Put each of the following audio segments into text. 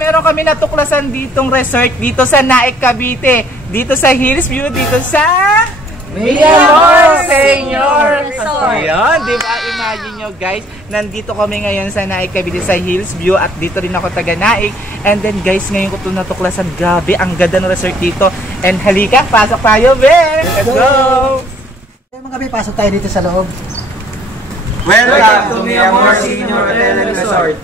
meron kami natuklasan ditong resort dito sa Naik, Cavite. Dito sa Hillsview, dito sa Miramar Senior Resort. Ayan, di ba? Imagine nyo guys, nandito kami ngayon sa Naik, Cavite sa Hillsview at dito rin ako taga Naik. And then guys, ngayon ko ito natuklasan. Grabe, ang ganda ng resort dito. And halika, pasok tayo, Ben! Let's go! Mga gabi, pasok tayo dito sa loob. Welcome to Miramar Senior Resort.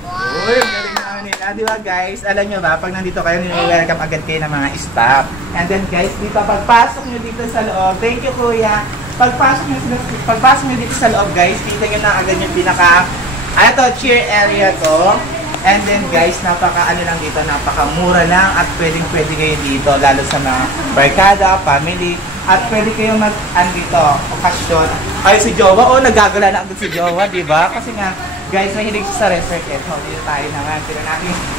Uy, galing naman nila. Di ba guys, alam nyo ba, pag nandito kayo, nilawelcome agad kayo ng mga staff. And then guys, dito, pagpasok nyo dito sa loob, thank you kuya. Pagpasok nyo dito sa loob guys, kita nyo na agad yung pinaka, cheer area to. And then guys, napaka napakamura lang at pwede kayo dito, lalo sa mga barkada, family. At pwede kayong mag-andito, okasyon. Ay, si Jowa, nagagala na agad si Jowa, di ba? Kasi nga, guys, mahilig sa resort. Dito tayo naman.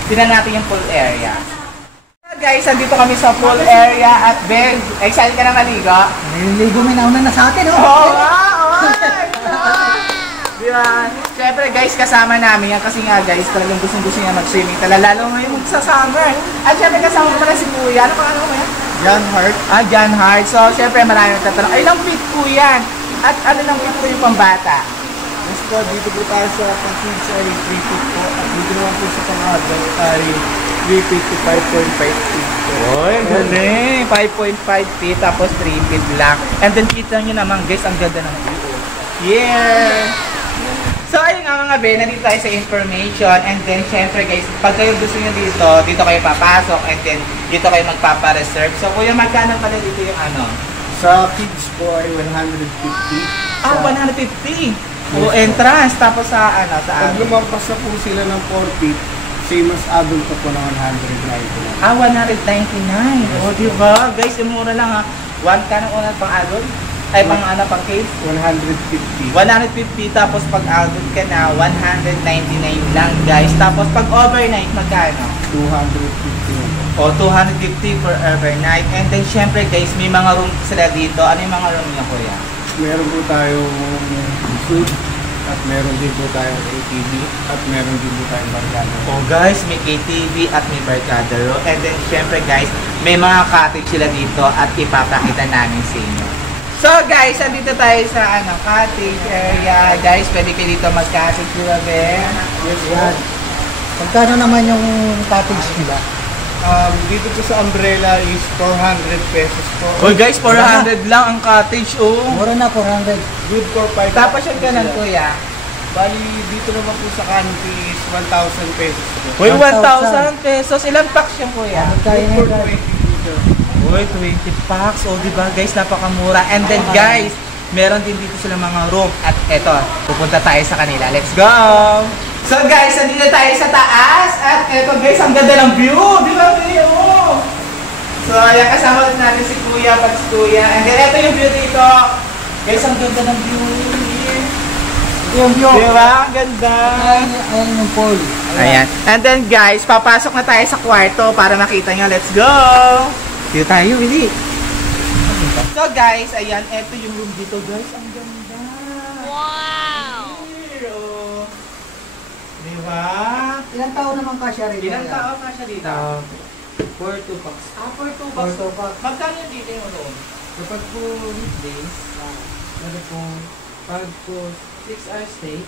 Tinan natin yung pool area. Guys, andito kami sa pool area at Ben, excited ka na maligo? Naliligo may nauna na sa atin, oh! Oo nga! Di ba? Siyempre guys, kasama namin yan kasi nga guys, talagang gusto niya mag-swimming. Lalo ngayon magsa-summer. At siyempre kasama ko pala si Kuya. Ano pangalan mo yan? John Hart. John Hart. So, siyempre marami nagtatanong, ay, ilang feet po yan? At ano lang feet po yung pambata? Mas po, dito po tayo sa pang-kids ay 3 feet po. At dito naman po sa pang-adult ay 3 feet to 5.5 feet po. Oy, galing! 5.5 feet tapos 3 feet lang. And then kita nyo naman guys, ang ganda ng view. Yeah! So ayun nga mga Ben, nandito tayo sa information and then syempre guys, pag kayo gusto nyo dito kayo papasok and then dito kayo magpapa-reserve. So kuya, magkano pala dito yung ano? Sa kids po ay 150. 150! O entrance, tapos sa ano? Pag lumampas na po sila ng 4 feet, same as adult pa po na 199. 199! O diba? Guys, yung mura lang ha. Ka ng una pang adult? Ay, pang kids? 150. 150, tapos pag adult ka na, 199 lang guys. Tapos pag overnight, magkano? 250. O, 250 for overnight. And then syempre guys, may mga room sila dito. Ano yung mga room niya kuya? Meron po tayong suite, at meron din po tayong ATV, at meron din po tayong barkada. O guys, may KTV at may barkada room. And then syempre guys, may mga cottage sila dito at ipapakita namin sa inyo. So guys, andito tayo sa cottage area. Guys, pwede kayo dito mag-cottage, di ba, Ben? Yes, yan. Magkano naman yung cottage nila? Dito po sa umbrella is 400 pesos po. Oh guys, 400 lang ang cottage, oh. Mura na, 400. Good for 5. Tapos yung kanan, kuya. Bali, dito naman po sa canopy is 1,000 pesos po. Uy, 1,000 pesos. Ilang packs yung kuya? Good for 20 dito. Uy, 20 packs. O, diba guys, napakamura. And then guys, meron din dito sila mga room. At eto, pupunta tayo sa kanila. Let's go! So guys, nandito tayo sa taas. At eto guys, ang ganda ng view. Diba, view? So, ayan, kasama ulit natin si Kuya, pag si Kuya. And then eto yung view dito. Guys, ang ganda ng view. Yung view. Diba? Ang ganda. Ayan yung pool. Ayan. And then guys, papasok na tayo sa kwarto para makita nyo. Let's go! Dito tayo, Willie. So guys, ayan, eto yung room dito guys. Ang ganda. Wow! Oh. Diba? Ilang taon naman kasya rin? Ilang taon na siya dito? For 2 packs. For 2 packs. Magkano yung dito yung room? Kapag po weekdays, ano po, pag po 6 hours stay,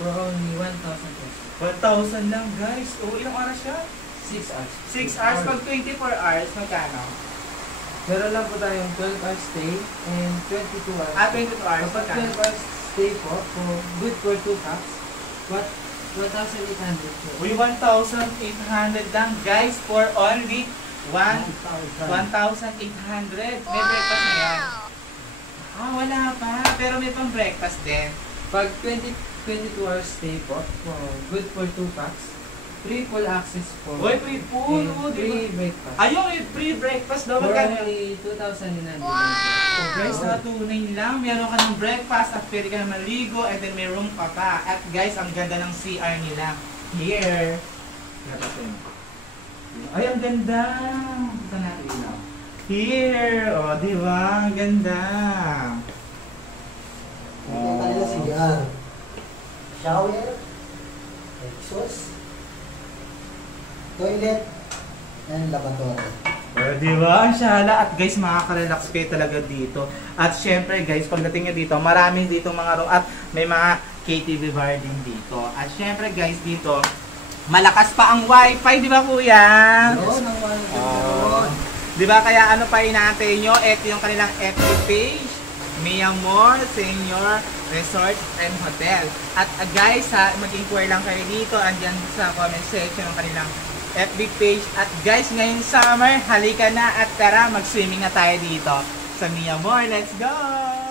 for only 1,000 pesos. 1,000 lang guys. O, ilang oras siya? 6 hours. 6 hours. Pag 24 hours, magkano? Meron lang po tayong 12 hours stay and 22 hours. 22 hours. Kapag 12 hours stay po, good for 2 packs, 1,800 po. Uy, 1,800 lang guys for only 1,800. May breakfast na yan. Wala pa. Pero may pang breakfast din. Pag 22 hours stay po, good for 2 packs, triple access po. Uy, free food. Free breakfast. Ayun, free breakfast daw. For Magkano? only 2,900. Guys, natunay lang. Meron ka ng breakfast at pwede ka na maligo and then may room pa pa. At guys, ang ganda ng CR nila. Here. Ay, ang ganda. Ito natin ilaw. Here. O, diba? Ang ganda. Ito kanila CR. Shower. Exhaust. toilet, and lavatory. Di ba? Ang syala. At guys, makaka-relax kayo talaga dito. At syempre guys, pagdating nyo dito, marami dito mga room at may mga KTV bar din dito. At syempre guys, dito, malakas pa ang wifi, di ba kuya? Doon ang Di ba? Kaya ano pa inaantay nyo? Ito yung kanilang FB page, Mia More Senior Resort and Hotel. At guys, mag-inquire lang kayo dito. Andyan sa comment section ng kanilang FB page. At guys, ngayong summer, halika na at tara, mag-swimming na tayo dito sa Mia More. Let's go!